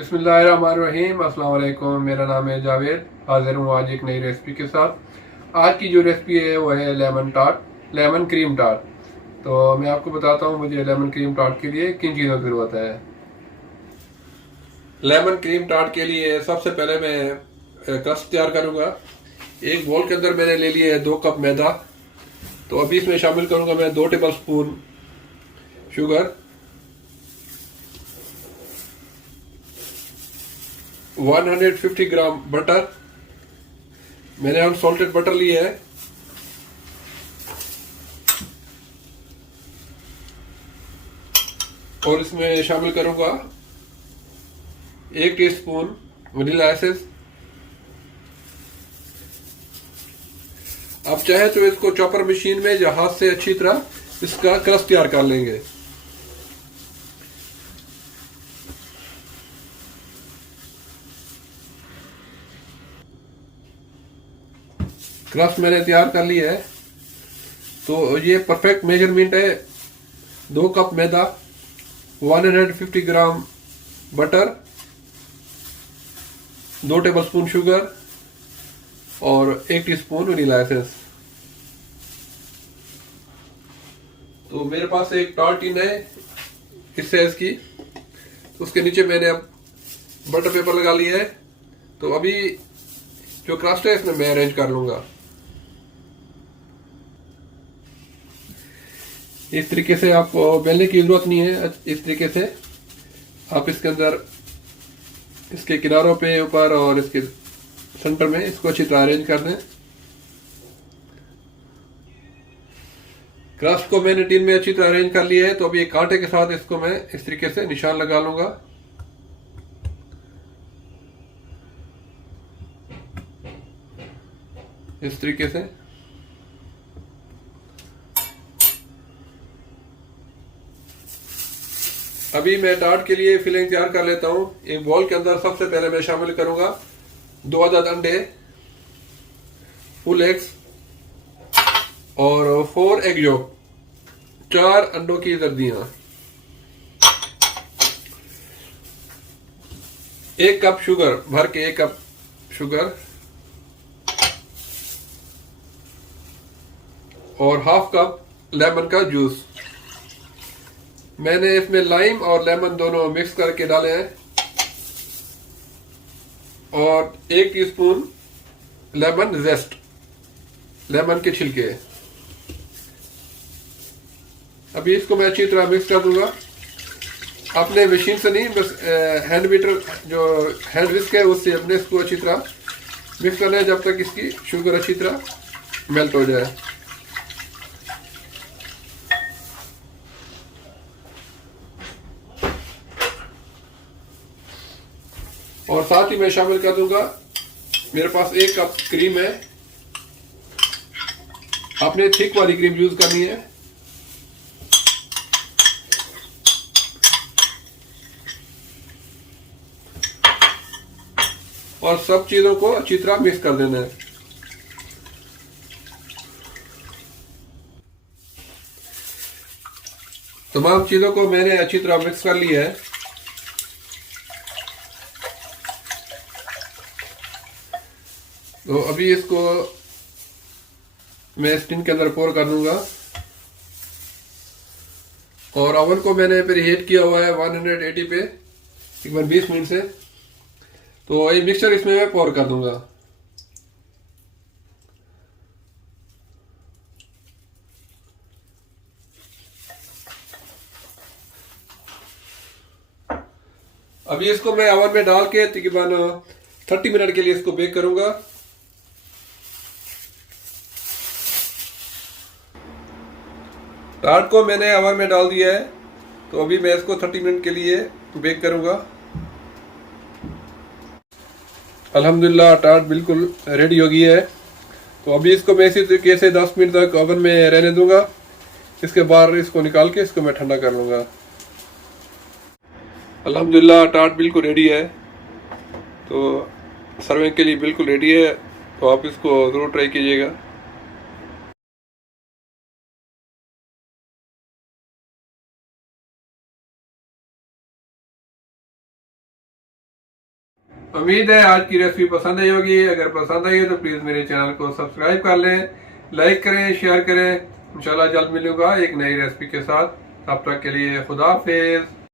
बिस्मिल्लाहिर्रहमानिर्रहीम। अस्सलाम वालेकुम। मेरा नाम है जावेद। हाजिर हूँ आज एक नई रेसिपी के साथ। आज की जो रेसिपी है वो है लेमन क्रीम टार्ट। तो मैं आपको बताता हूँ मुझे लेमन क्रीम टार्ट के लिए किन चीज़ों की ज़रूरत है। लेमन क्रीम टार्ट के लिए सबसे पहले मैं क्रस्ट तैयार करूँगा। एक बोल के अंदर मैंने ले लिया है 2 कप मैदा। तो अभी इसमें शामिल करूँगा मैं 2 टेबल स्पून शुगर, 150 ग्राम बटर। मैंने अनसॉल्टेड बटर लिया है। और इसमें शामिल करूंगा 1 टीस्पून वनीला एसेंस। आप चाहे तो इसको चॉपर मशीन में या हाथ से अच्छी तरह इसका क्रस्ट तैयार कर लेंगे। क्रस्ट मैंने तैयार कर लिया है। तो ये परफेक्ट मेजरमेंट है। 2 कप मैदा, 150 ग्राम बटर, 2 टेबल स्पून शुगर और 1 टीस्पून वनीला एसेंस। तो मेरे पास एक टार्ट टिन है इस साइज की। तो उसके नीचे मैंने अब बटर पेपर लगा लिया है। तो अभी जो क्रस्ट है इसमें मैं अरेंज कर लूंगा। इस तरीके से आपको बेलने की जरूरत नहीं है। इस तरीके से आप इसके अंदर इसके किनारों पे ऊपर और इसके सेंटर में इसको अच्छी तरह अरेंज कर दें। क्रस्ट को मैंने टिन में अच्छी तरह अरेंज कर लिया है। तो अभी एक कांटे के साथ इसको मैं इस तरीके से निशान लगा लूंगा। इस तरीके से अभी मैं टार्ट के लिए फिलिंग तैयार कर लेता हूं। एक बॉल के अंदर सबसे पहले मैं शामिल करूंगा 2 अदद अंडे, फुल एग्स और 4 एग योक, 4 अंडों की जर्दियां, 1 कप शुगर, भर के 1 कप शुगर और हाफ कप लेमन का जूस। मैंने इसमें लाइम और लेमन दोनों मिक्स करके डाले हैं और 1 टीस्पून लेमन जेस्ट, लेमन के छिलके। अभी इसको मैं अच्छी तरह मिक्स कर दूंगा। अपने मशीन से नहीं, बस हैंड बीटर जो हैंड विस्क है उससे अपने इसको अच्छी तरह मिक्स करना है जब तक इसकी शुगर अच्छी तरह मेल्ट हो जाए। और साथ ही मैं शामिल कर दूंगा, मेरे पास 1 कप क्रीम है। आपने थिक वाली क्रीम यूज करनी है। और सब चीजों को अच्छी तरह मिक्स कर देना है। तमाम चीजों को मैंने अच्छी तरह मिक्स कर लिया है। तो अभी इसको मैं इस टिन के अंदर पोर कर दूंगा। और ओवन को मैंने फिर हीट किया हुआ है 180 पे तकरीबन 20 मिनट से। तो ये मिक्सचर इसमें मैं पोर कर दूंगा। अभी इसको मैं ओवन में डाल के तकरीबन 30 मिनट के लिए इसको बेक करूंगा। टार्ट को मैंने ओवन में डाल दिया है। तो अभी मैं इसको 30 मिनट के लिए बेक करूंगा। अल्हम्दुलिल्लाह टार्ट बिल्कुल रेडी हो गई है। तो अभी इसको मैं इसी तरीके से 10 मिनट तक ओवन में रहने दूंगा। इसके बाद इसको निकाल के इसको मैं ठंडा कर लूंगा। अल्हम्दुलिल्लाह टार्ट बिल्कुल रेडी है। तो सर्विंग के लिए बिल्कुल रेडी है। तो आप इसको ज़रूर ट्राई कीजिएगा। उम्मीद है आज की रेसिपी पसंद आई होगी। अगर पसंद आई हो तो प्लीज़ मेरे चैनल को सब्सक्राइब कर लें, लाइक करें, शेयर करें। इंशाल्लाह जल्द मिलूंगा एक नई रेसिपी के साथ। तब तक के लिए खुदा हाफिज।